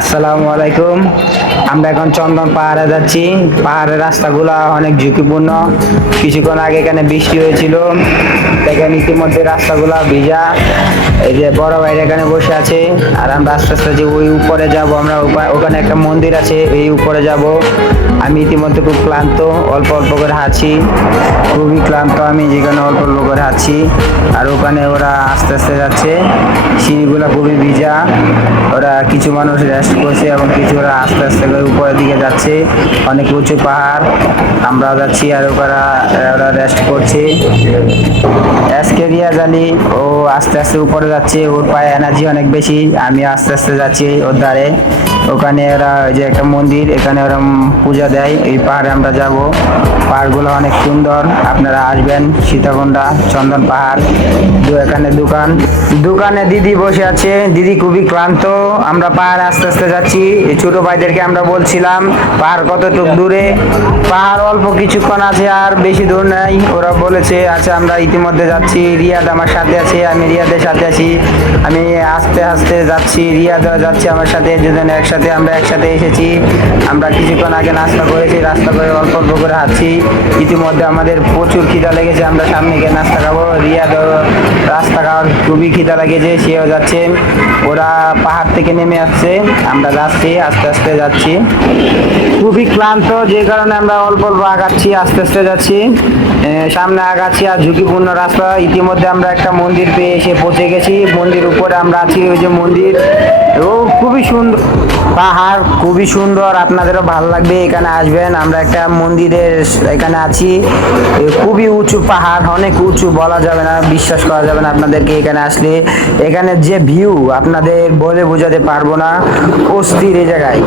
আসসালামু আলাইকুম। আমরা এখন চন্দন পাহাড়ে যাচ্ছি। পাহাড়ের রাস্তাগুলো অনেক ঝুঁকিপূর্ণ। কিছুক্ষণ আগে এখানে বৃষ্টি হয়েছিল, এখানে ইতিমধ্যে রাস্তাগুলো ভিজা। এই যে বড় ভাই এখানে বসে আছে, আর আমরা আস্তে আস্তে যে ওই উপরে যাব। আমরা ওখানে একটা মন্দির আছে, এই উপরে যাব। আমি ইতিমধ্যে খুব ক্লান্ত, অল্প অল্প করে হাঁটছি। খুবই ক্লান্ত আমি, যেখানে অল্প অল্প করে হাঁটছি। আর ওখানে ওরা আস্তে আস্তে যাচ্ছে, সিঁড়িগুলো খুবই ভিজা। ওরা কিছু মানুষ রেস্ট করছে এবং কিছু ওরা আস্তে আস্তে করে উপরের দিকে যাচ্ছে। অনেক উঁচু পাহাড়, আমরাও যাচ্ছি আর ওরা রেস্ট করছে। এসকে রিয়াজ আলী, ও আস্তে আস্তে উপরে যাচ্ছে, ওর পায়ে এনার্জি অনেক বেশি। আমি আস্তে আস্তে যাচ্ছি ওর ধারে। ওখানে ওরা যে একটা মন্দির, এখানে ওরা পূজা দেয়। এই পাহাড়ে আমরা যাব। পাহাড়গুলো অনেক সুন্দর, আপনারা আসবেন। সীতাকুণ্ডা চন্দন পাহাড়। এখানে দোকানে দিদি বসে আছে, দিদি খুবই ক্লান্ত। আমরা পাহাড় আস্তে আস্তে যাচ্ছি। এই ছোট ভাইদেরকে আমরা বলছিলাম পাহাড় কতটুকু দূরে। পাহাড় অল্প কিছুক্ষণ আছে, আর বেশি দূর নাই। ওরা বলেছে আচ্ছা আমরা ইতিমধ্যে যাচ্ছি। রিয়াদ আমার সাথে আছে, আমি রিয়াদের সাথে আছি। আমি আস্তে আস্তে যাচ্ছি, রিয়াদও যাচ্ছে আমার সাথে। দুজন আমরা একসাথে এসেছি। আমরা কিছুক্ষণ আগে নাস্তা করেছি, নাস্তা করে অল্প অল্প করে হাঁটছি। ইতিমধ্যে আমাদের প্রচুর খিদা লেগেছে, আমরা সামনে গিয়ে নাস্তা খাবো। রিয়াদও রাস্তা খাওয়ার খুবই খিদা লেগেছে, সেও যাচ্ছে। ওরা পাহাড় থেকে নেমে আসছে, আমরা যাচ্ছি, আস্তে আস্তে যাচ্ছি। খুবই ক্লান্ত, যে কারণে আমরা অল্প অল্প আগাচ্ছি, আস্তে আস্তে যাচ্ছি। সামনে আগাচ্ছি, আর ঝুঁকিপূর্ণ রাস্তা। ইতিমধ্যে আমরা একটা মন্দির পেয়ে এসে পৌঁছে গেছি। মন্দির উপরে আমরা আছি, ওই যে মন্দির। ও খুবই সুন্দর পাহাড়, খুবই সুন্দর। আপনাদেরও ভালো লাগবে, এখানে আসবেন। আমরা একটা মন্দিরের এখানে আছি। খুবই উঁচু পাহাড়, অনেক উঁচু, বলা যাবে না, বিশ্বাস করা যাবে না আপনাদেরকে এখানে আসলে। এখানে যে ভিউ আপনাদের বলে বোঝাতে পারবো না, অস্থির। এই জায়গায়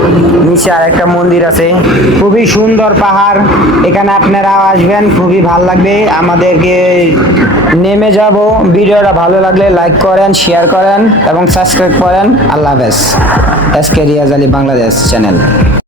নিচে আর একটা মন্দির আছে। খুবই সুন্দর পাহাড়, এখানে আপনারা আসবেন, খুবই ভালো লাগবে। আমাদেরকে নেমে যাব। ভিডিওটা ভালো লাগলে লাইক করেন, শেয়ার করেন এবং সাবস্ক্রাইব করেন। আল্লাহ হাফেজ। SK Riaz Ali Bangladesh channel.